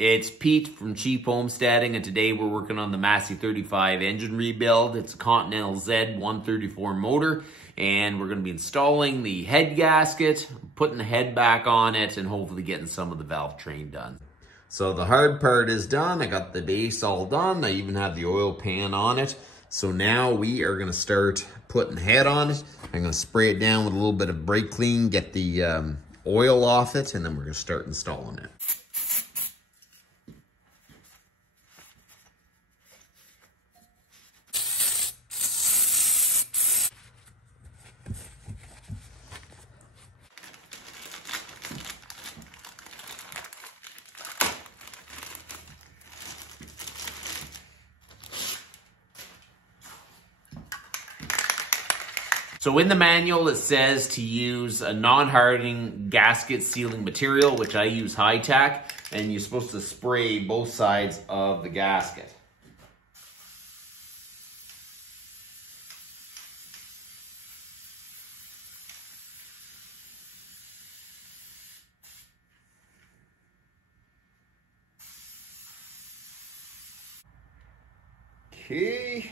It's Pete from Cheap Homesteading, and today we're working on the Massey 35 engine rebuild. It's a Continental Z134 motor, and we're going to be installing the head gasket, putting the head back on it, and hopefully getting some of the valve train done. So the hard part is done. I got the base all done. I even have the oil pan on it. So now we are going to start putting the head on it. I'm going to spray it down with a little bit of brake clean, get the oil off it, and then we're going to start installing it. So in the manual, it says to use a non-hardening gasket sealing material, which I use high-tack, and you're supposed to spray both sides of the gasket. Okay.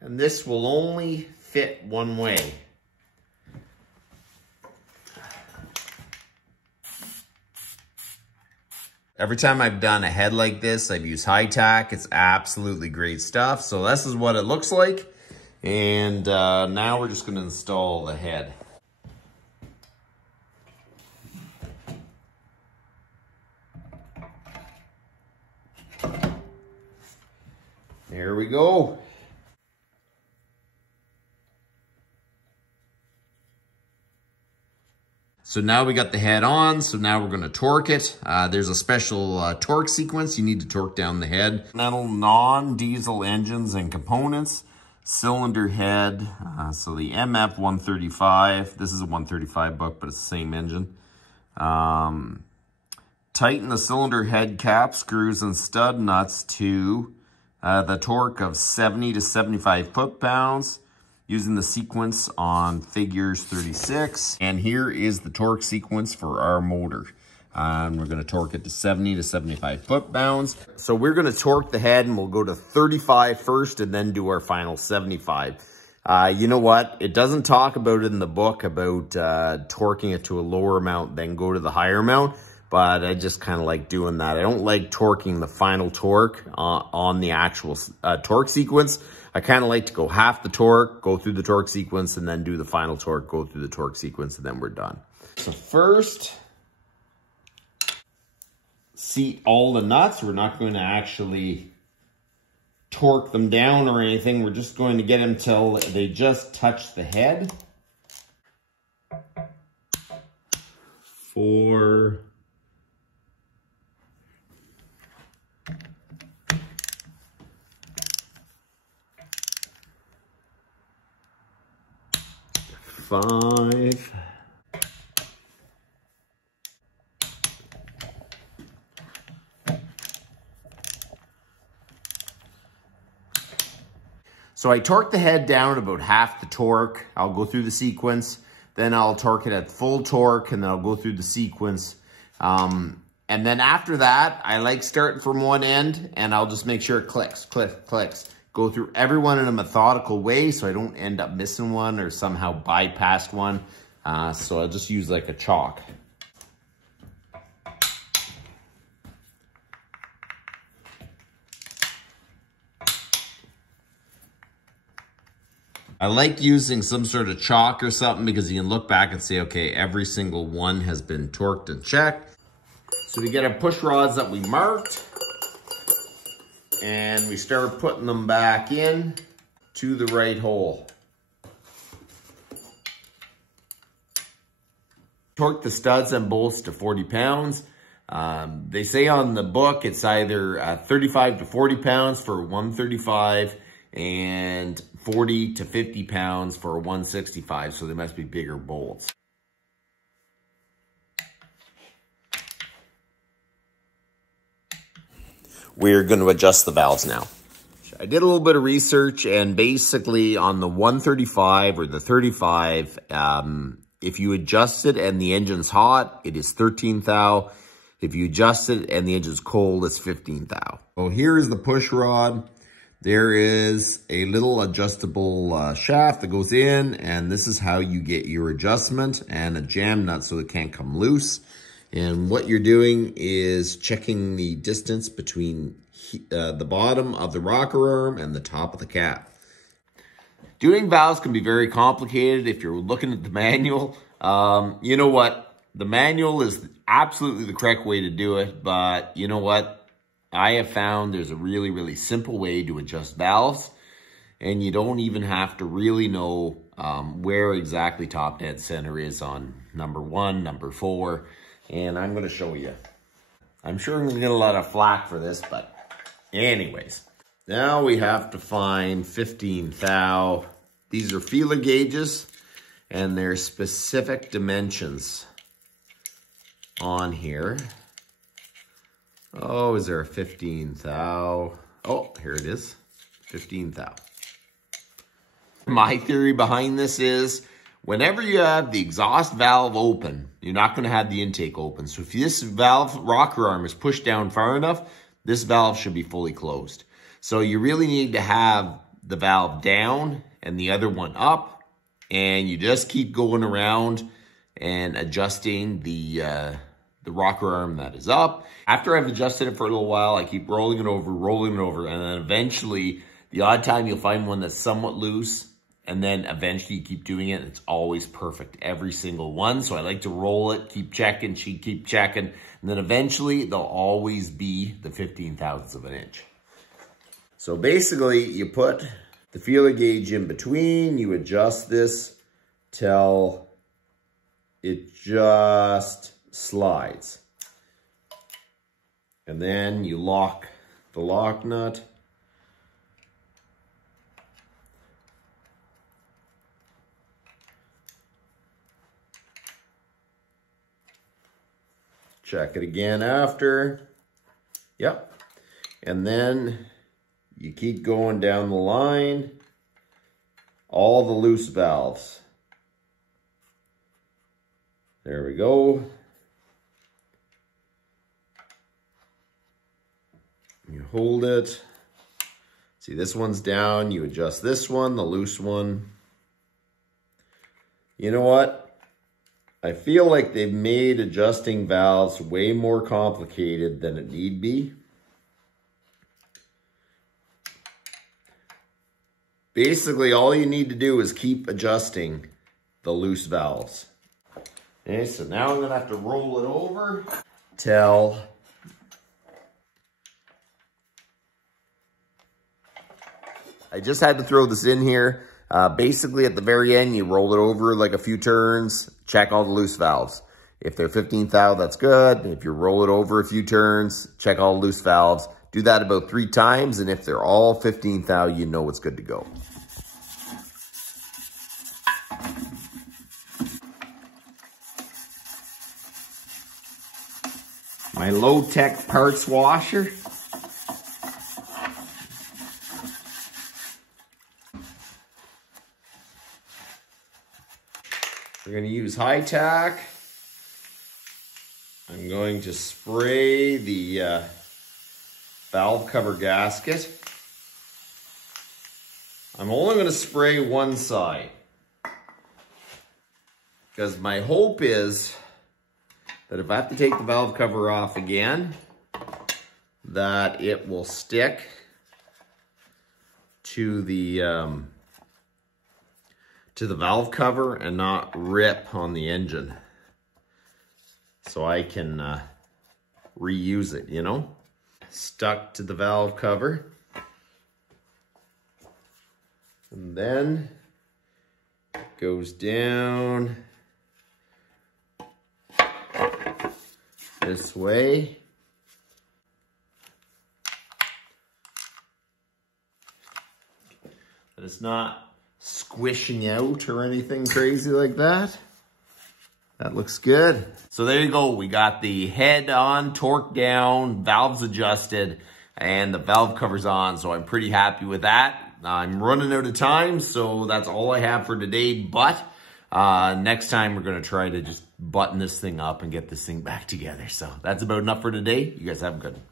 And this will only fit one way. Every time I've done a head like this, I've used high-tack. It's absolutely great stuff. So this is what it looks like. And now we're just going to install the head. There we go. So now we got the head on, so now we're going to torque it. There's a special torque sequence. You need to torque down the head. Metal non-diesel engines and components. Cylinder head, so the MF 135. This is a 135 book, but it's the same engine. Tighten the cylinder head cap, screws and stud nuts to the torque of 70 to 75 foot-pounds. Using the sequence on figures 36. And here is the torque sequence for our motor. We're going to torque it to 70 to 75 foot-pounds. So we're going to torque the head, and we'll go to 35 first and then do our final 75. You know what? It doesn't talk about it in the book about torquing it to a lower amount, then go to the higher amount. But I just kind of like doing that. I don't like torquing the final torque on the actual torque sequence. I kind of like to go half the torque, go through the torque sequence, and then do the final torque, go through the torque sequence, and then we're done. So first, seat all the nuts. We're not going to actually torque them down or anything. We're just going to get them till they just touch the head. 4, 5, 'So I torque the head down at about half the torque. I'll go through the sequence, then I'll torque it at full torque, and then I'll go through the sequence. And then after that, I like starting from one end, and I'll just make sure it clicks, clicks. Go through everyone in a methodical way so I don't end up missing one or somehow bypass one. So I'll just use like a chalk. I like using some sort of chalk or something because you can look back and say, okay, every single one has been torqued and checked. So we get our push rods that we marked. And we start putting them back in to the right hole. Torque the studs and bolts to 40 pounds. They say on the book it's either 35 to 40 pounds for a 135 and 40 to 50 pounds for a 165, so they must be bigger bolts. We're going to adjust the valves now. I did a little bit of research, and basically on the 135 or the 35, if you adjust it and the engine's hot, it is 13 thou. If you adjust it and the engine's cold, it's 15 thou. So here's the push rod. There is a little adjustable shaft that goes in, and this is how you get your adjustment, and a jam nut so it can't come loose. And what you're doing is checking the distance between the bottom of the rocker arm and the top of the cap. Doing valves can be very complicated if you're looking at the manual. You know what? The manual is absolutely the correct way to do it, but you know what? I have found there's a really, really simple way to adjust valves, and you don't even have to really know where exactly top dead center is on number 1, number 4, and I'm going to show you. I'm sure I'm going to get a lot of flack for this, but anyways. Now we have to find 15 thou. These are feeler gauges, and there's specific dimensions on here. Oh, is there a 15 thou? Oh, here it is, 15 thou. My theory behind this is whenever you have the exhaust valve open, you're not going to have the intake open. So if this valve rocker arm is pushed down far enough, this valve should be fully closed. So you really need to have the valve down and the other one up, and you just keep going around and adjusting the rocker arm that is up. After I've adjusted it for a little while, I keep rolling it over, and then eventually, the odd time you'll find one that's somewhat loose, and then eventually you keep doing it, and it's always perfect, every single one. So I like to roll it, keep checking, and then eventually they'll always be the 15 thousandths of an inch. So basically, you put the feeler gauge in between, you adjust this till it just slides. And then you lock the lock nut. Check it again after. Yep. And then you keep going down the line. All the loose valves. There we go. You hold it. See, this one's down. You adjust this one, the loose one. You know what? I feel like they've made adjusting valves way more complicated than it need be. Basically, all you need to do is keep adjusting the loose valves. Okay, so now I'm going to have to roll it over till I just had to throw this in here. Basically, at the very end, you roll it over like a few turns, check all the loose valves. If they're 15 thou, that's good. If you roll it over a few turns, check all the loose valves. Do that about 3 times, and if they're all 15 thou, you know it's good to go. My low-tech parts washer. We're going to use high-tack. I'm going to spray the valve cover gasket. I'm only going to spray one side because my hope is that if I have to take the valve cover off again, that it will stick to the valve cover and not rip on the engine, so I can reuse it, you know. Stuck to the valve cover, and then it goes down this way. But it's not squishing out or anything crazy like that. That looks good. So there you go. We got the head on, torque down, valves adjusted, and the valve covers on. So I'm pretty happy with that. I'm running out of time, so that's all I have for today. But next time we're going to try to just button this thing up and get this thing back together. So that's about enough for today. You guys have a good one.